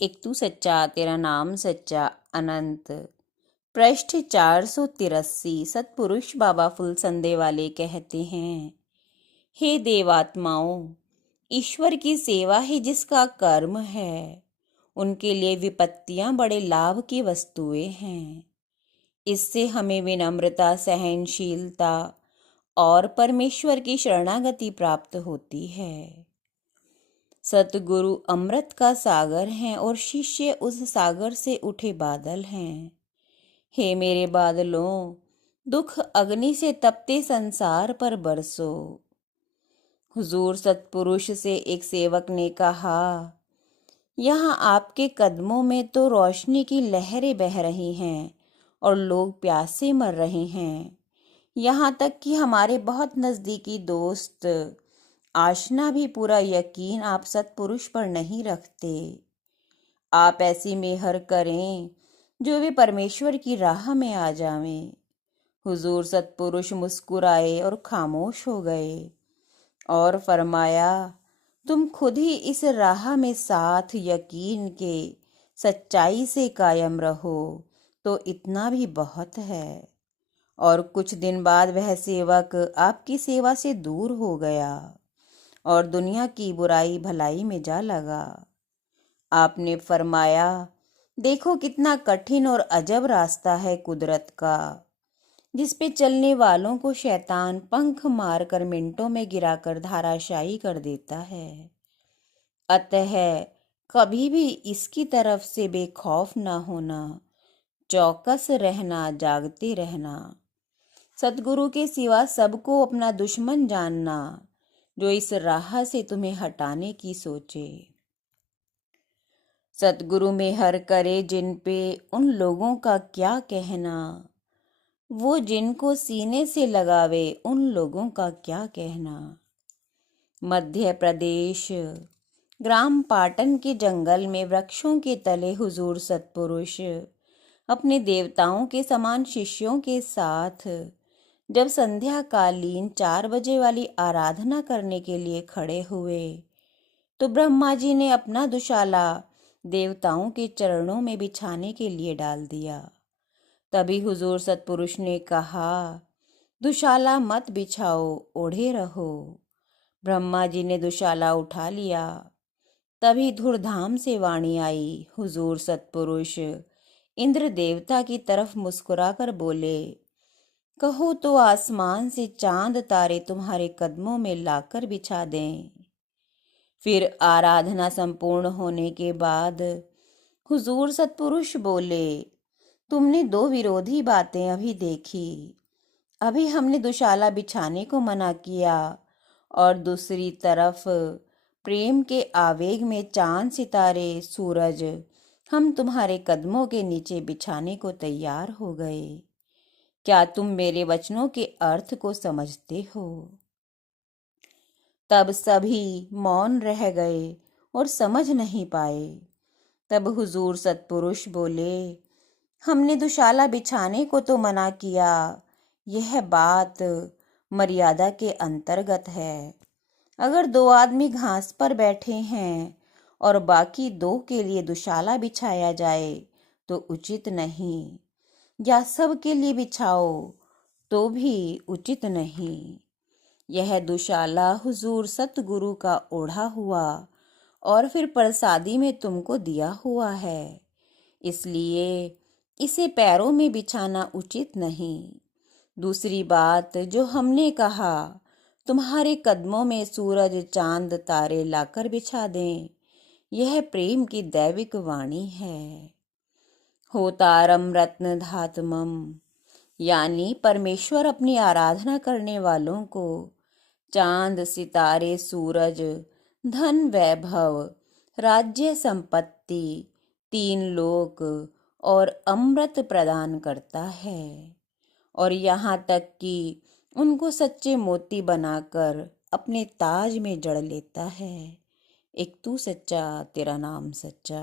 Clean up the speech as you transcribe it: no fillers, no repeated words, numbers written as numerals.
एक तू सच्चा तेरा नाम सच्चा अनंत। पृष्ठ 483। सतपुरुष बाबा फुलसंदे वाले कहते हैं, हे देवात्माओं, ईश्वर की सेवा ही जिसका कर्म है, उनके लिए विपत्तियां बड़े लाभ की वस्तुएं हैं। इससे हमें विनम्रता, सहनशीलता और परमेश्वर की शरणागति प्राप्त होती है। सतगुरु अमृत का सागर हैं और शिष्य उस सागर से उठे बादल हैं। हे मेरे बादलों, दुख अग्नि से तपते संसार पर बरसो। हुजूर सतपुरुष से एक सेवक ने कहा, यहाँ आपके कदमों में तो रोशनी की लहरें बह रही हैं और लोग प्यासे मर रहे हैं। यहाँ तक कि हमारे बहुत नज़दीकी दोस्त आशना भी पूरा यकीन आप सतपुरुष पर नहीं रखते। आप ऐसी मेहर करें जो वे परमेश्वर की राह में आ जावें। हुजूर सतपुरुष मुस्कुराए और खामोश हो गए और फरमाया, तुम खुद ही इस राह में साथ यकीन के सच्चाई से कायम रहो तो इतना भी बहुत है। और कुछ दिन बाद वह सेवक आपकी सेवा से दूर हो गया और दुनिया की बुराई भलाई में जा लगा। आपने फरमाया, देखो कितना कठिन और अजब रास्ता है कुदरत का, जिस पे चलने वालों को शैतान पंख मारकर मिनटों में गिराकर धाराशायी कर देता है। अतः कभी भी इसकी तरफ से बेखौफ ना होना, चौकस रहना, जागते रहना। सतगुरु के सिवा सबको अपना दुश्मन जानना जो इस राह से तुम्हें हटाने की सोचे। सतगुरु मेहर करे जिन पे, उन लोगों का क्या कहना। वो जिनको सीने से लगावे, उन लोगों का क्या कहना। मध्य प्रदेश ग्राम पाटन के जंगल में वृक्षों के तले हुजूर सतपुरुष अपने देवताओं के समान शिष्यों के साथ जब संध्या कालीन 4 बजे वाली आराधना करने के लिए खड़े हुए तो ब्रह्मा जी ने अपना दुशाला देवताओं के चरणों में बिछाने के लिए डाल दिया। तभी हुजूर सतपुरुष ने कहा, दुशाला मत बिछाओ, ओढ़े रहो। ब्रह्मा जी ने दुशाला उठा लिया। तभी धूमधाम से वाणी आई। हुजूर सतपुरुष इंद्र देवता की तरफ मुस्कुराकर बोले, कहो तो आसमान से चांद तारे तुम्हारे कदमों में लाकर बिछा दें। फिर आराधना संपूर्ण होने के बाद हुजूर सतपुरुष बोले, तुमने 2 विरोधी बातें अभी देखी। अभी हमने दुशाला बिछाने को मना किया और दूसरी तरफ प्रेम के आवेग में चांद, सितारे, सूरज हम तुम्हारे कदमों के नीचे बिछाने को तैयार हो गए। क्या तुम मेरे वचनों के अर्थ को समझते हो? तब सभी मौन रह गए और समझ नहीं पाए। तब हुजूर सतपुरुष बोले, हमने दुशाला बिछाने को तो मना किया, यह बात मर्यादा के अंतर्गत है। अगर 2 आदमी घास पर बैठे हैं और बाकी 2 के लिए दुशाला बिछाया जाए तो उचित नहीं, या सब के लिए बिछाओ तो भी उचित नहीं। यह दुशाला हुजूर सतगुरु का ओढ़ा हुआ और फिर प्रसादी में तुमको दिया हुआ है, इसलिए इसे पैरों में बिछाना उचित नहीं। दूसरी बात जो हमने कहा, तुम्हारे कदमों में सूरज, चांद, तारे लाकर बिछा दें, यह प्रेम की दैविक वाणी है। होतारम रत्न धातमम, यानी परमेश्वर अपनी आराधना करने वालों को चांद, सितारे, सूरज, धन, वैभव, राज्य, संपत्ति, 3 लोक और अमृत प्रदान करता है और यहाँ तक कि उनको सच्चे मोती बनाकर अपने ताज में जड़ लेता है। एक तू सच्चा तेरा नाम सच्चा।